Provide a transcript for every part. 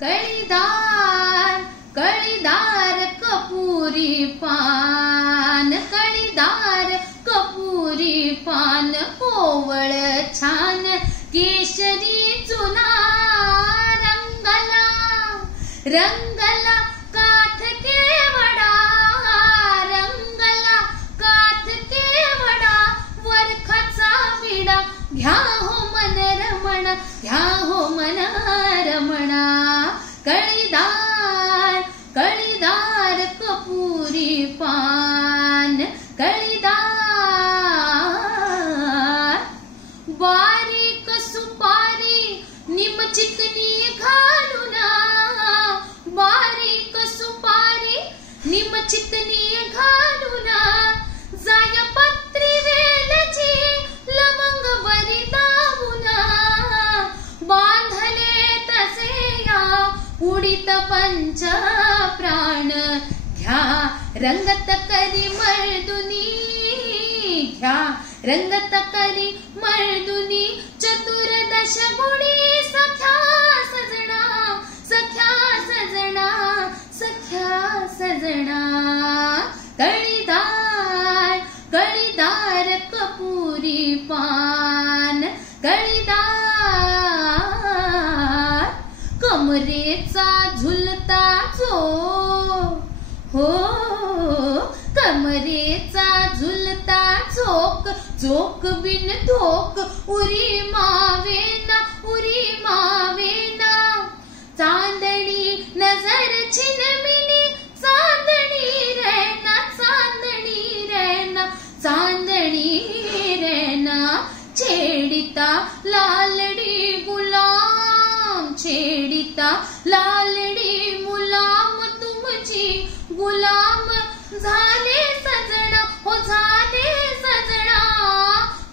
कळीदार कळीदार कपुरी पान, कळीदार कपुरी पान, कोवळ छान केशरी चुना, रंगला रंगला काठ केवडा, रंगला काठ केवडा, वरखाचा विडा घ्या हो मन रमणा, घ्या हो मन रमणा. कळीदार कळीदार कपुरी पान, कळीदार. बारीक सुपारी निम चिकनी घालूना, बारीक सुपारी निम चिकनी घालूना, जायपत्री वेलची लवंग बरी दावूना, बांधले तसे या उडीत पंच प्राण, घ्या रंगत करी मर्दुनी, घ्या रंगत करी मर्दुनी, चतुर्दश गुणी सख्या सजना, सख्या सजना, सख्या सजना. कळीदार कळीदार कपुरी पान, कळीदार. कमरेचा झुलता जो हो, कमरेचा झुलता झोक, झोक बिन धोक उरी मावेना, उरी मावेना. चांदणी नजर छिनमिनी, चांदणी रहना, चांदणी रहना, चांदणी रहना. छेडिता लालडी गुलाम, छेडिता लालडी मुलाम, तुमची गुलाम झाले सजना, हो झाले सजना.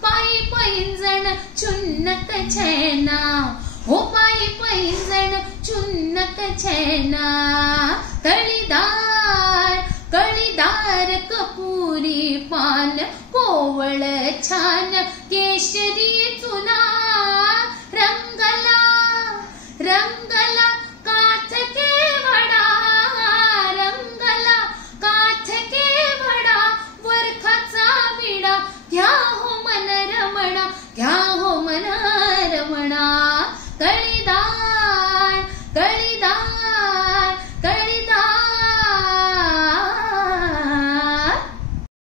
पायी पैंजण चुन्नक छैना, हो पायी पैंजण चुन्नक छैना. कळीदार कळीदार कपुरी पान, कोवळ छान केशरी